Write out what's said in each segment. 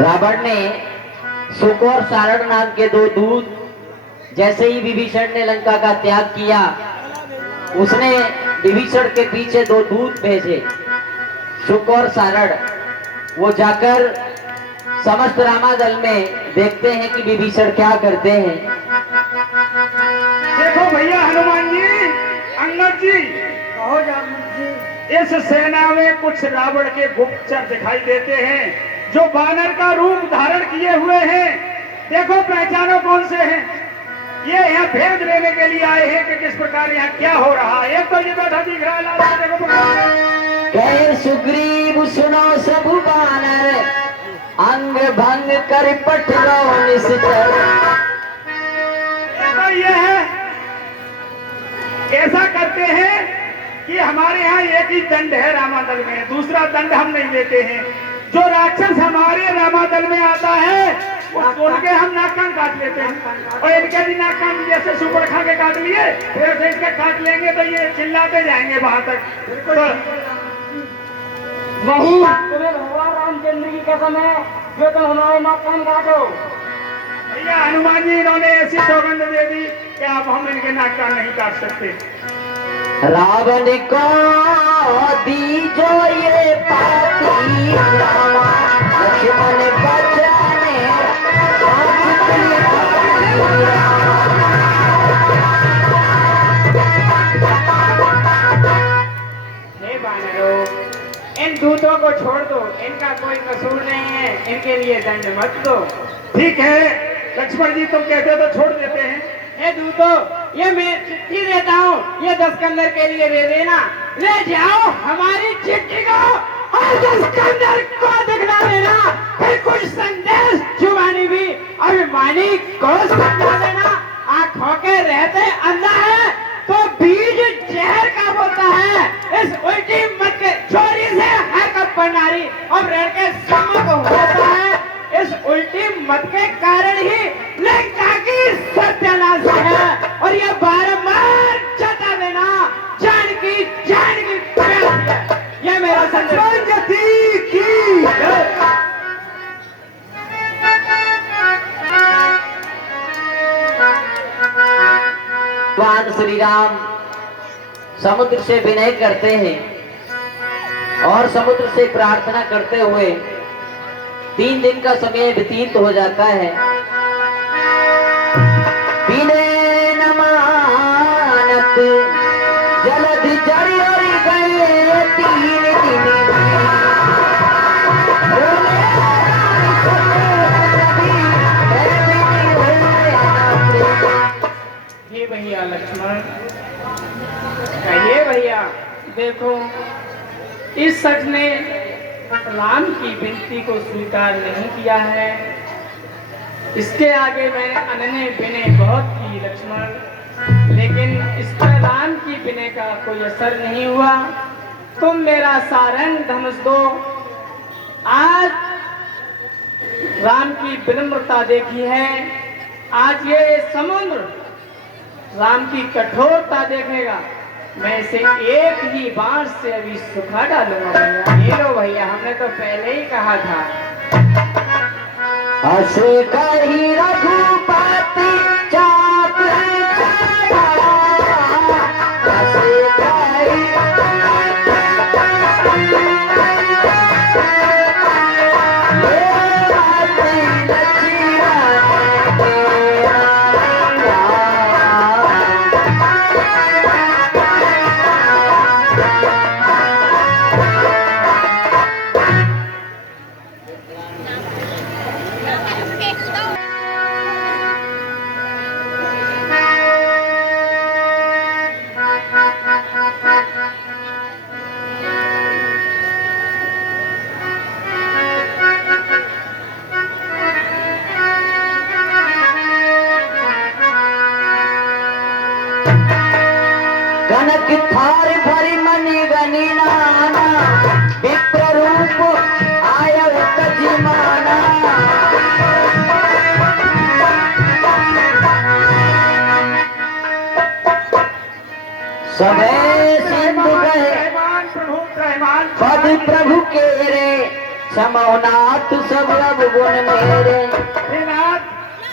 रावण ने सुख और सारण नाम के दो दूत, जैसे ही विभीषण ने लंका का त्याग किया, उसने विभीषण के पीछे दो दूत भेजे, सुख और सारण। वो जाकर समस्त रामादल में देखते हैं कि विभीषण क्या करते हैं। देखो भैया हनुमान जी, अंगद जी, कहो जामवंत जी। इस सेना में कुछ रावण के गुप्तचर दिखाई देते हैं जो बानर का रूप धारण किए हुए हैं। देखो पहचानो कौन से हैं। ये यहाँ भेद लेने के लिए आए हैं कि किस प्रकार यहाँ क्या हो रहा है। एक तो ये बैठा दिख रहा है लाला, देखो कहे सुग्रीव सुनो सब बानर, अंग भंग कर पठरो निश्चर। तो ये है, ऐसा करते हैं कि हमारे यहाँ एक ही दंड है रामादल में, दूसरा दंड हम नहीं देते हैं। जो राक्षस हमारे रामादल में आता है वो तोड़ के हम नाक कान काट लेते हैं, और इनके भी नाक कान जैसे सुपर खा के काट लिए, फिर से इसके काट लेंगे तो ये चिल्लाते जाएंगे वहां तक। तो नहीं, तुम्हें भगवान रामचंद्र की कसम है जो तुम हमारे नाक कान काटो। भैया हनुमान जी इन्होंने ऐसी सौगंध दे दी कि आप हम इनके नाक कान नहीं काट सकते। रावण को दी जो ये पापी रामा, लक्ष्मण बचाने हे बानरों, इन दूतों को छोड़ दो, इनका कोई कसूर नहीं है, इनके लिए दंड मत दो। ठीक है लक्ष्मण जी, तुम कहते हो तो छोड़ देते हैं। हे दूतों, ये मैं चिट्ठी देता हूँ, ये 10 कंदर के लिए दे देना। ले जाओ हमारी चिट्ठी को और 10 कंदर को दिखला देना। फिर कुछ संदेश जुबानी भी अभिमानी को समझा देना। आंखों के रहते अंधा है तो बीज जहर का बोलता है। इस उल्टी मत के चोरी से है कब नारी और रेड़ के सम्मुख होता है। इस उल्टी मत के कारण ही लंका की सत्यानाश है, और ये बारंबार चटा देना जान की प्यास है। ये मेरा संदेश की भगवान श्री राम समुद्र से विनय करते हैं और समुद्र से प्रार्थना करते हुए 3 दिन का समय व्यतीत हो जाता है। विनय न मानत जलधि चढ़ी गए 3 दिन। हे भैया लक्ष्मण, कहिए भैया, देखो इस शख्स ने राम की विनती को स्वीकार नहीं किया है। इसके आगे मैंने अनन्य विनय बहुत की लक्ष्मण, लेकिन इस पर राम की विनय का कोई असर नहीं हुआ। तुम मेरा सारण धनुष दो। आज राम की विनम्रता देखी है, आज ये समुद्र राम की कठोरता देखेगा। मैं इसे एक ही बार से अभी सुखा डालूंगा भैया। ये लो भैया, हमने तो पहले ही कहा था। हसे कही रघुपति चाप चढ़ा, हसे कही कनक थार भरी मणि गनी नाना, विप्र रूप आया तजिमाना। सबे सिंधु गए पद प्रभु के रे, क्षमोनाथ सब अवगुण मेरे। हे नाथ,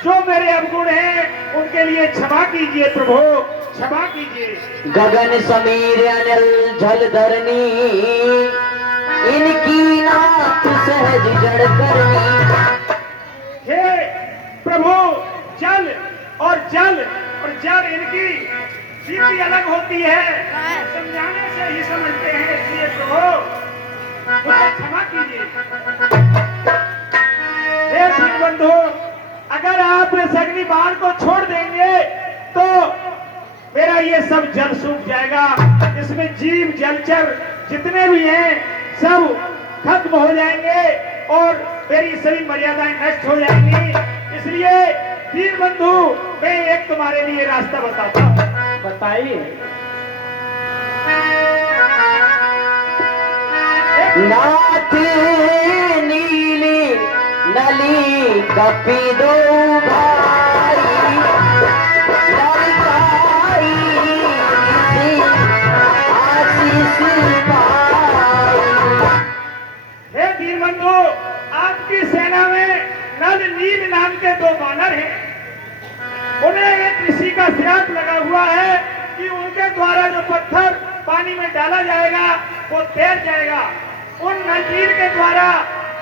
जो मेरे अवगुण हैं उनके लिए क्षमा कीजिए प्रभु, क्षमा कीजिए। गगन समीर अनल जल धरनी, इनकी नाथ सहज जड़ करनी। हे प्रभु, जल और जल और जल इनकी स्थिति अलग होती है, समझाने से ही समझते हैं, इसलिए प्रभु मुझे क्षमा कीजिए। हे दीनबंधु, अगर आप इस अग्निबाण को छोड़ देंगे तो मेरा ये सब जल सूख जाएगा, इसमें जीव जलचर जितने भी हैं सब खत्म हो जाएंगे और मेरी सभी मर्यादाएं नष्ट हो जाएंगी। इसलिए दीनबंधु, मैं एक तुम्हारे लिए रास्ता बताता हूँ। बताइए। नाथ नीली नली कपि दो भाई, ललकारी आशीष पाई। हे दीनबंधु, आपकी सेना में नल नील नाम के दो बानर हैं। उन्हें एक ऋषि का श्राप लगा हुआ है कि उनके द्वारा जो पत्थर पानी में डाला जाएगा वो तैर जाएगा। उन नल नील के द्वारा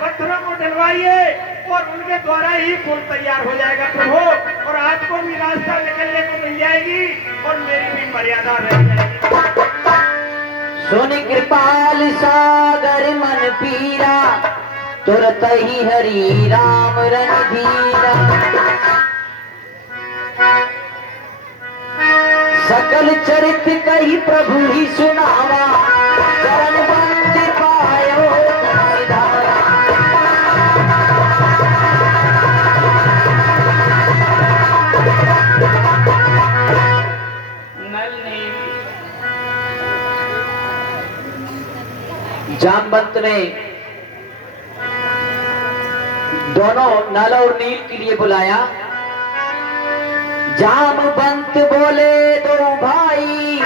पत्थरों को डलवाइए और उनके द्वारा ही पुल तैयार हो जाएगा प्रभु, और आपको भी रास्ता निकलने को मिल जाएगी और मेरी भी मर्यादा रह जाएगी। सुन कृपाल सागर मन पीरा, तुरत ही हरि राम रणधीरा। सकल चरित कही प्रभु ही सुनावा, चरण बंद पायो सिधारा। नल ने जामवंत ने दोनों नल और नील के लिए बुलाया। जामवंत बोले दो भाई,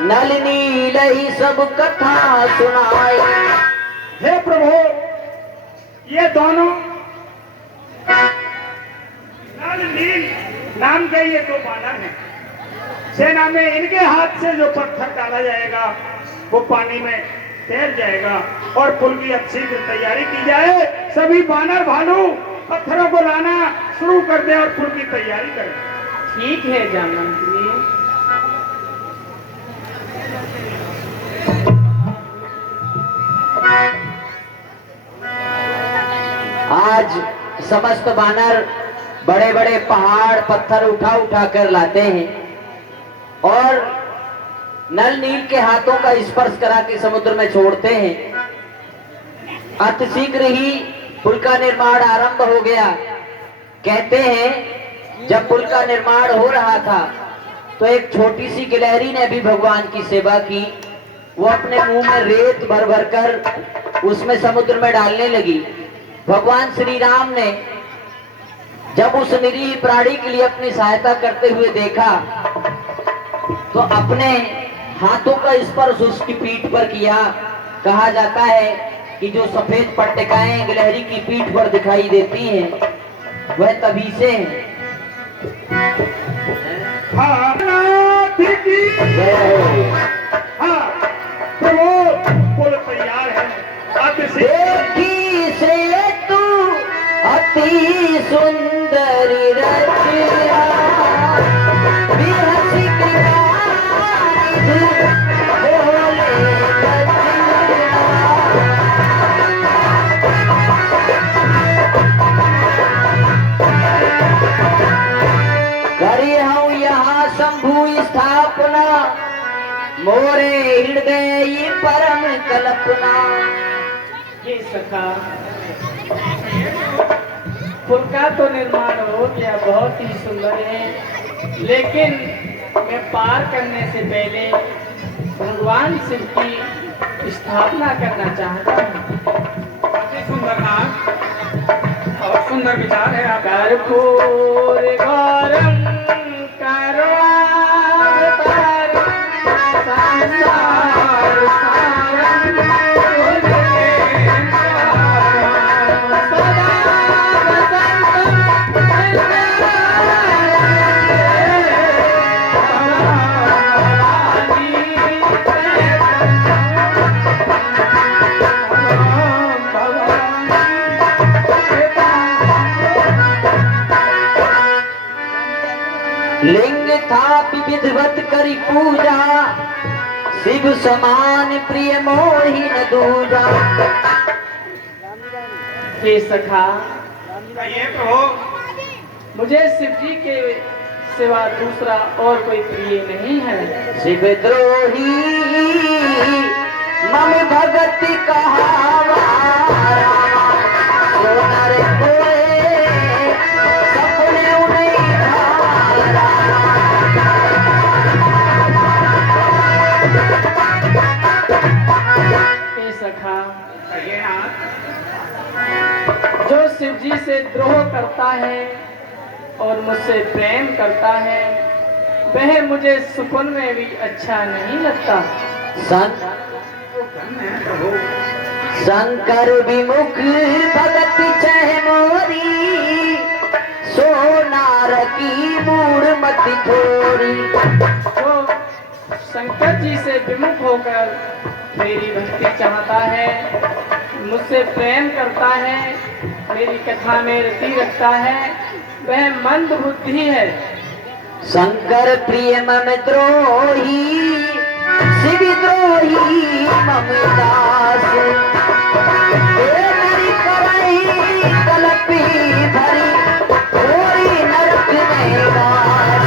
नल नील ही सब कथा सुनाई। हे प्रभु, ये दोनों नल नील नाम के ये दो बानर हैं। सेना में इनके हाथ से जो पत्थर डाला जाएगा वो पानी में तैर जाएगा और पुल की अच्छी तैयारी की जाए। सभी बानर भालू पत्थरों को लाना शुरू कर दे और पुल की तैयारी करें। ठीक है जामवंत जी। आज समस्त बानर बड़े बड़े पहाड़ पत्थर उठा उठा कर लाते हैं और नल नील के हाथों का स्पर्श करा के समुद्र में छोड़ते हैं। अतिशीघ्र ही पुल का निर्माण आरंभ हो गया। कहते हैं जब पुल का निर्माण हो रहा था तो एक छोटी सी गिलहरी ने भी भगवान की सेवा की। वो अपने मुंह में रेत भर भर कर उसमें समुद्र में डालने लगी। भगवान श्री राम ने जब उस निरीह प्राणी के लिए अपनी सहायता करते हुए देखा तो अपने हाथों का स्पर्श उसकी पीठ पर किया। कहा जाता है कि जो सफेद पट्टिकाएं गिलहरी की पीठ पर दिखाई देती हैं वह तभी से हैं। हाँ प्रभु, पुल तैयार है। देखी से तू अति सुंदर रचना, विहस कृपानिधि बोले करे हूँ यहाँ शंभु स्थापना, मोरे हृदय परम कल्पना। ये सखा, पुल का तो निर्माण हो गया, बहुत ही सुंदर है, लेकिन मैं पार करने से पहले भगवान शिव की स्थापना करना चाहता हूँ। अति सुंदर नाम और सुंदर विचार है आपका। कर्पूर गौरम करुणावतारम संसार सारम विधिवत करी पूजा, शिव समान प्रिय मोहि न दूजा। हे सखा, कहिए प्रभु। मुझे शिव जी के सिवा दूसरा और कोई प्रिय नहीं है। शिवद्रोही मम भगति कहावा, सोनर कोए सपने उन्हीं धारा। हे सखा, कहिए ना। जो शिव जी से द्रोह करता है और मुझसे प्रेम करता है, वह मुझे सुपन में भी अच्छा नहीं लगता। शंकर विमुख भगत चह मोरी, सोनार की मूड़ मति थोरी। जो शंकर जी से विमुख होकर मेरी भक्ति चाहता है, मुझसे प्रेम करता है, मेरी कथा में रुचि रखता है, वह मंद बुद्धि है। शंकर प्रिय मम द्रोही, शिव द्रोही मम दास। हे मेरी करई कलपी भरी, थोड़ी नरक में वास।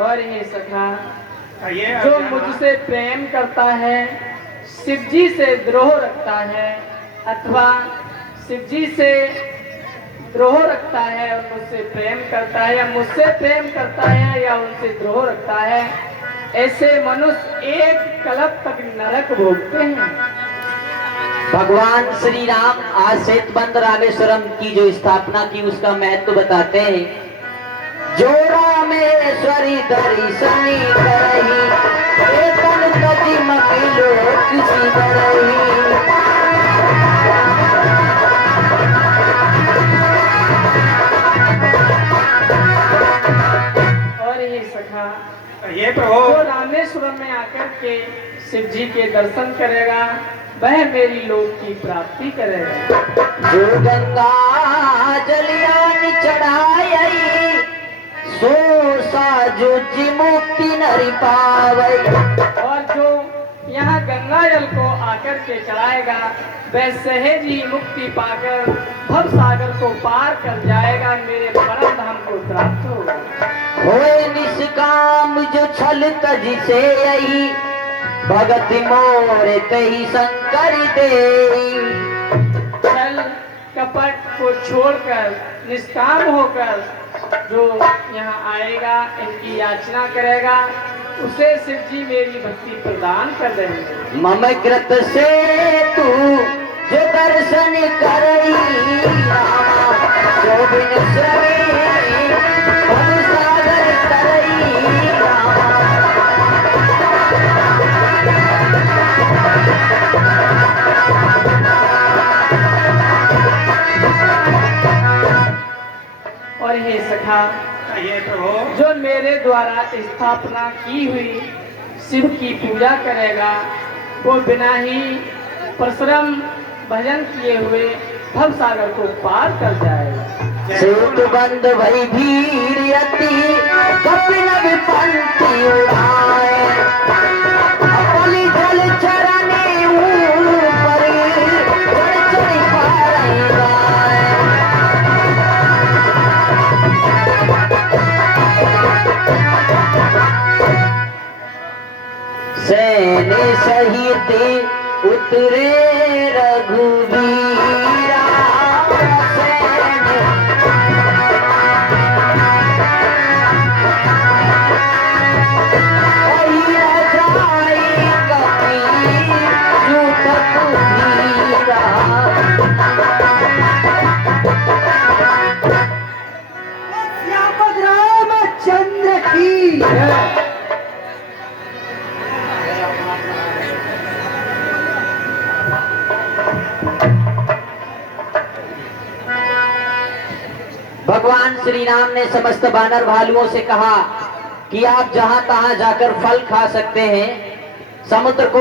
और हे सखा, कहिए जो मुझसे प्रेम करता है, शिव जी से द्रोह रखता है, अथवा शिव जी से द्रोह रखता है और मुझसे प्रेम करता है, या मुझसे प्रेम करता है या उनसे द्रोह रखता है, ऐसे मनुष्य एक कल्प तक नरक भोगते हैं। भगवान श्री राम आज सेतुबंध रामेश्वरम की जो स्थापना की उसका महत्व बताते हैं। जो रामेश्वरी दर्शनी करही, तन तजी मकी लोक सी बरही। और ये सखा, कहिए प्रभु। जो रामेश्वरम में आकर के शिव जी के दर्शन करेगा, वह मेरी लोक की प्राप्ति करेगा। जो गंगा जलियान चढ़ाई, सो साजो जी मुक्ति नरि पावई। और जो यहाँ गंगा जल को आकर के चढ़ाएगा, वह सहज ही मुक्ति पाकर भव सागर को पार कर जाएगा, मेरे परम धाम को प्राप्त होगा। होए निष्काम जो छल तज से आई, भगति मोरे तही शंकर देई। छल कपट को छोड़कर निष्काम होकर जो यहाँ आएगा, इनकी याचना करेगा, उसे शिव जी मेरी भक्ति प्रदान कर देंगे। मम कृत से तू जो दर्शन करई, रामा जो बिन श्रवे भव सागर तरई। रामा और हे सखा, कहिए प्रभु। जो मेरे द्वारा स्थापना की हुई शिव की पूजा करेगा, वो बिना ही परिश्रम भजन किए हुए भव सागर को पार कर जाएगा। सेतुबंध भई भीड़ अति, कपिल विपंति उड़ाए। अपनी जल चरनी ऊपर, चढ़ चढ़ पारई गाए। सैन्य सहित उतरे रघुवीरा, सैन्य रामचंद्र की भगवान श्री राम ने समस्त वानर भालुओं से कहा कि आप जहां तहां जाकर फल खा सकते हैं। समुद्र को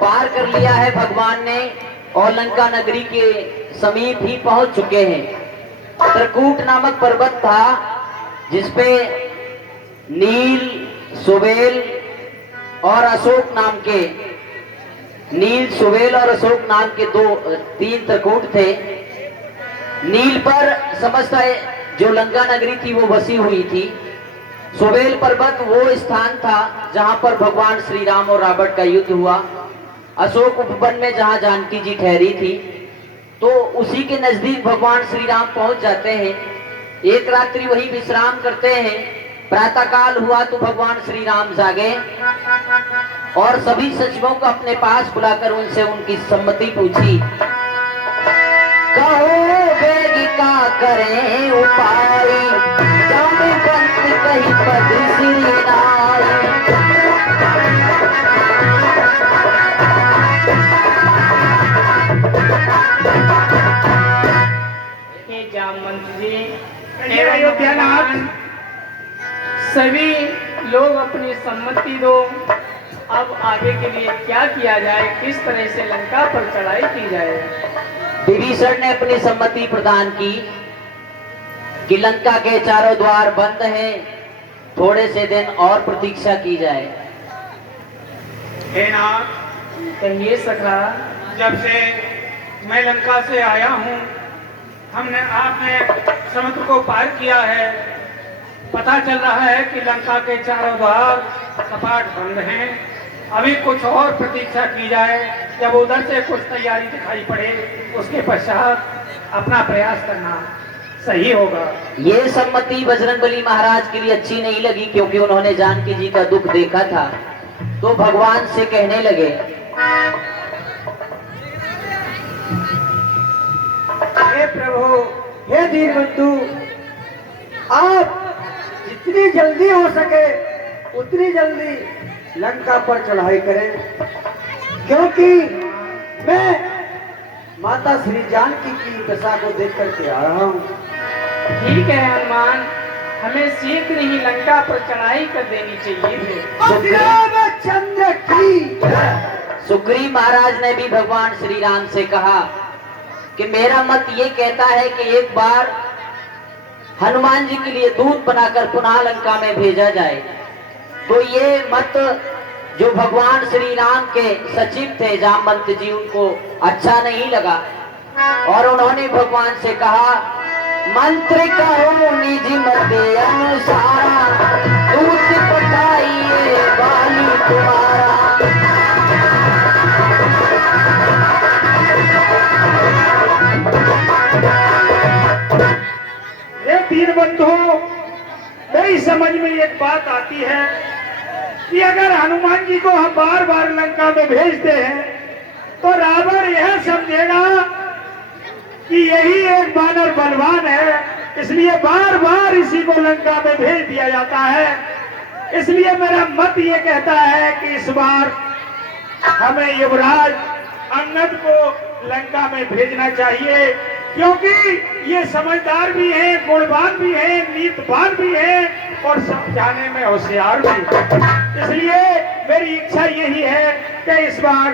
पार कर लिया है भगवान ने और लंका नगरी के समीप ही पहुंच चुके हैं। त्रिकूट नामक पर्वत था जिसपे नील, सुबेल और अशोक नाम के तीन त्रिकूट थे। नील पर समस्त जो लंका नगरी थी वो बसी हुई थी। सुबेल पर्वत वो स्थान था जहां पर भगवान श्री राम और रावण का युद्ध हुआ। अशोक उपवन में जहां जानकी जी ठहरी थी, तो उसी के नजदीक भगवान श्री राम पहुंच जाते हैं। एक रात्रि वही विश्राम करते हैं। प्रातः काल हुआ तो भगवान श्री राम जागे और सभी सचिवों को अपने पास बुलाकर उनसे उनकी सम्मति पूछी। कहो वेदिका करें उपाय, जामवंत कही पद श्री नाई। हे जामवंत जी, ये अयोध्यानाथ, सभी लोग अपनी सम्मति दो। अब आगे के लिए क्या किया जाए, किस तरह से लंका पर चढ़ाई की जाए। विभीषण ने अपनी सम्मति प्रदान की कि लंका के चारों द्वार बंद हैं, थोड़े से दिन और प्रतीक्षा की जाए। हे नाथ, कहिए सखा। जब से मैं लंका से आया हूँ, आपने समुद्र को पार किया है। पता चल रहा है कि लंका के चारों द्वार कपाट बंद हैं। अभी कुछ और प्रतीक्षा की जाए। जब उधर से कुछ तैयारी दिखाई पड़े, उसके पश्चात अपना प्रयास करना सही होगा। ये सम्मति बजरंगबली महाराज के लिए अच्छी नहीं लगी, क्योंकि उन्होंने जानकी जी का दुख देखा था। तो भगवान से कहने लगे, हे प्रभु, हे दीनबंधु, आप जितनी जल्दी हो सके उतनी जल्दी लंका पर चढ़ाई करें, क्योंकि मैं माता श्री जानकी की दशा को देख करके आ रहा हूँ। ठीक है हनुमान, हमें शीघ्र ही लंका पर चढ़ाई कर देनी चाहिए। रामचंद्र की सुग्रीव महाराज ने भी भगवान श्री राम से कहा कि मेरा मत ये कहता है कि एक बार हनुमान जी के लिए दूत बनाकर पुनः लंका में भेजा जाए। तो ये मत जो भगवान श्री राम के सचिव थे जामवंत जी, उनको अच्छा नहीं लगा और उन्होंने भगवान से कहा, मंत्र कहो निज मत अनुसार, दूत पठाइए बाली तुम्हारा। ये तीन बंधुओं, मेरी समझ में एक बात आती है कि अगर हनुमान जी को हम बार बार लंका में भेजते हैं तो रावण यह समझेगा कि यही एक बानर बलवान है, इसलिए बार बार इसी को लंका में भेज दिया जाता है। इसलिए मेरा मत ये कहता है कि इस बार हमें युवराज अंगद को लंका में भेजना चाहिए, क्योंकि ये समझदार भी हैं, गुणवान भी हैं, नीतवान भी हैं और समझाने में होशियार भी। इसलिए मेरी इच्छा यही है कि इस बार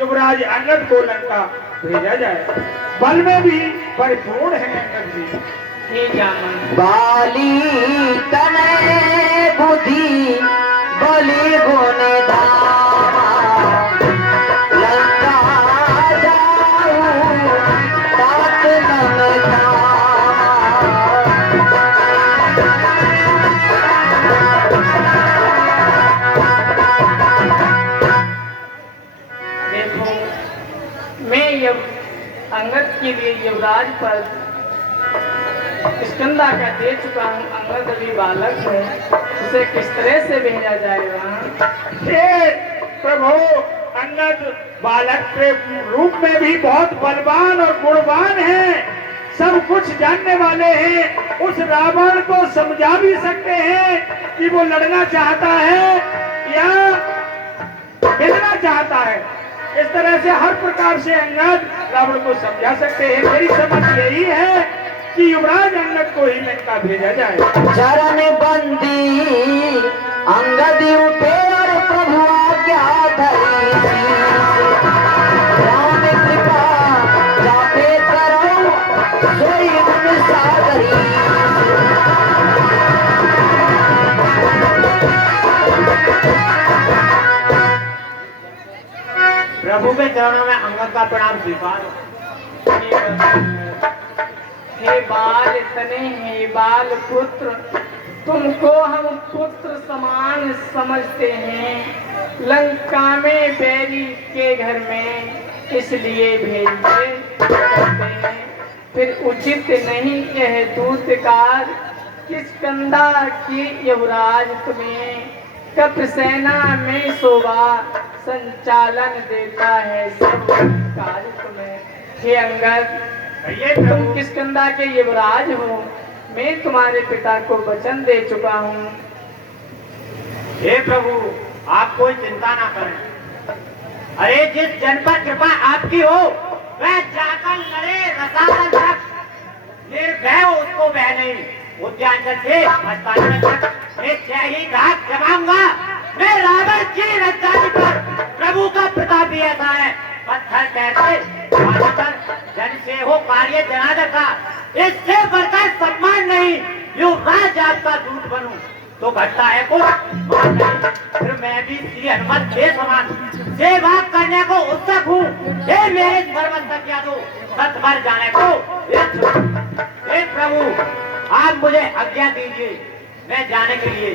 युवराज अंगद को लंका भेजा जाए। बल में भी परिपूर्ण है अंगद जी। हे जामवंत, बाली तनय बुद्धि बलि गुण धामा, लंका जाऊं तात नम धामा। देखो, मैं अंगद के लिए युवराज पर स्कंदा का दे चुका हूँ। अंगद अभी बालक है, उसे किस तरह से भेजा जाएगा। हे प्रभु, अंगद बालक के रूप में भी बहुत बलवान और गुणवान है, सब कुछ जानने वाले हैं। उस रावण को समझा भी सकते हैं कि वो लड़ना चाहता है या मिलना चाहता है। इस तरह से हर प्रकार से अंगद रावण को समझा सकते हैं। मेरी समझ यही है कि युवराज अंगद को ही लंका भेजा जाए। चरण बंदी अंगद उठे और प्रभु आज्ञा धरी, राम कृपा जापे करो सागरी। प्रभु के चरणों में अंगद का प्रणाम स्वीकार। हे बाल तने, हे बाल पुत्र, तुमको हम पुत्र समान समझते हैं। लंका में बैरी के घर में इसलिए भेजते करते हैं। फिर उचित नहीं यह दूतकार किष्किंधा की युवराज तुम्हें कप सेना में शोभा संचालन देता है सब कार्य तुम्हें। हे अंगद, कहिए तुम प्रभु। किष्किंधा के युवराज हो, मैं तुम्हारे पिता को वचन दे चुका हूँ। हे प्रभु, आप कोई चिंता ना करें। अरे जिस जन पर कृपा आपकी हो वह जाकर लड़े रसातल तक, निर्भय हो उसको बह नहीं। उद्याचल से मस्तान तक मैं जय ही घाट जमाऊंगा। मैं रावण की राजधानी पर प्रभु का प्रताप भी ऐसा है। पत्थर कहते पर जन से हो कार्य जनादर का, इससे बढ़कर सम्मान नहीं। युवराज आपका दूत बनूं तो घटता है कुछ, मान नहीं। फिर मैं भी श्री हनुमत के समान सेवा करने को उत्सुक हूँ। हे मेरे सर्वस्व क्या दो सत भर जाने को इच्छुक। हे प्रभु, आप मुझे आज्ञा दीजिए, मैं जाने के लिए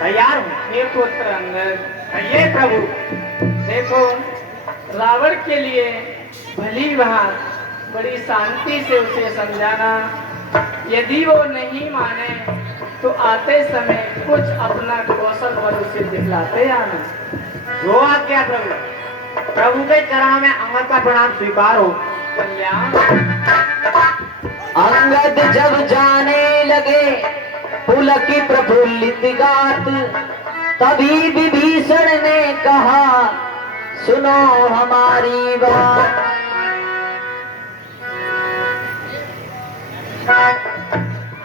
तैयार हूँ। हे पुत्र अंगद, ये प्रभु। देखो, रावण के लिए भली बात बड़ी शांति से उसे समझाना। यदि वो नहीं माने तो आते समय कुछ अपना कौशल बल उसे दिखलाते आना। जो आज्ञा प्रभु। प्रभु के चरणों में अंगद का प्रणाम स्वीकार हो। कल्याण। अंगद जब जाने लगे पुलक प्रफुल्लित गात, तभी विभीषण ने कहा सुनो हमारी बात।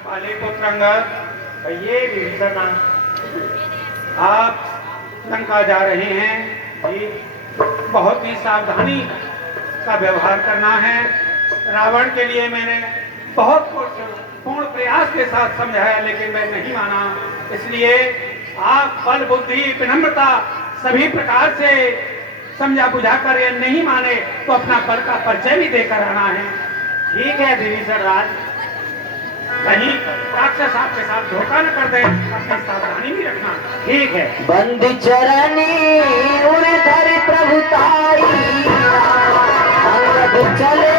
पाली पुत्र अंगद, ये विभीषण, आप लंका जा रहे हैं। ये बहुत ही सावधानी का व्यवहार करना है। रावण के लिए मैंने बहुत पूर्ण प्रयास के साथ समझाया, लेकिन मैं नहीं माना। इसलिए आप बल बुद्धि विनम्रता सभी प्रकार से समझा बुझा कर ये नहीं माने तो अपना बल का परिचय भी देकर आना है। ठीक है विभीषण राज, कहीं राक्षस आपके साथ धोखा न कर दे, अपनी सावधानी भी रखना। ठीक है। बंद चरनी उड़धर प्रभुताई, अंगद चले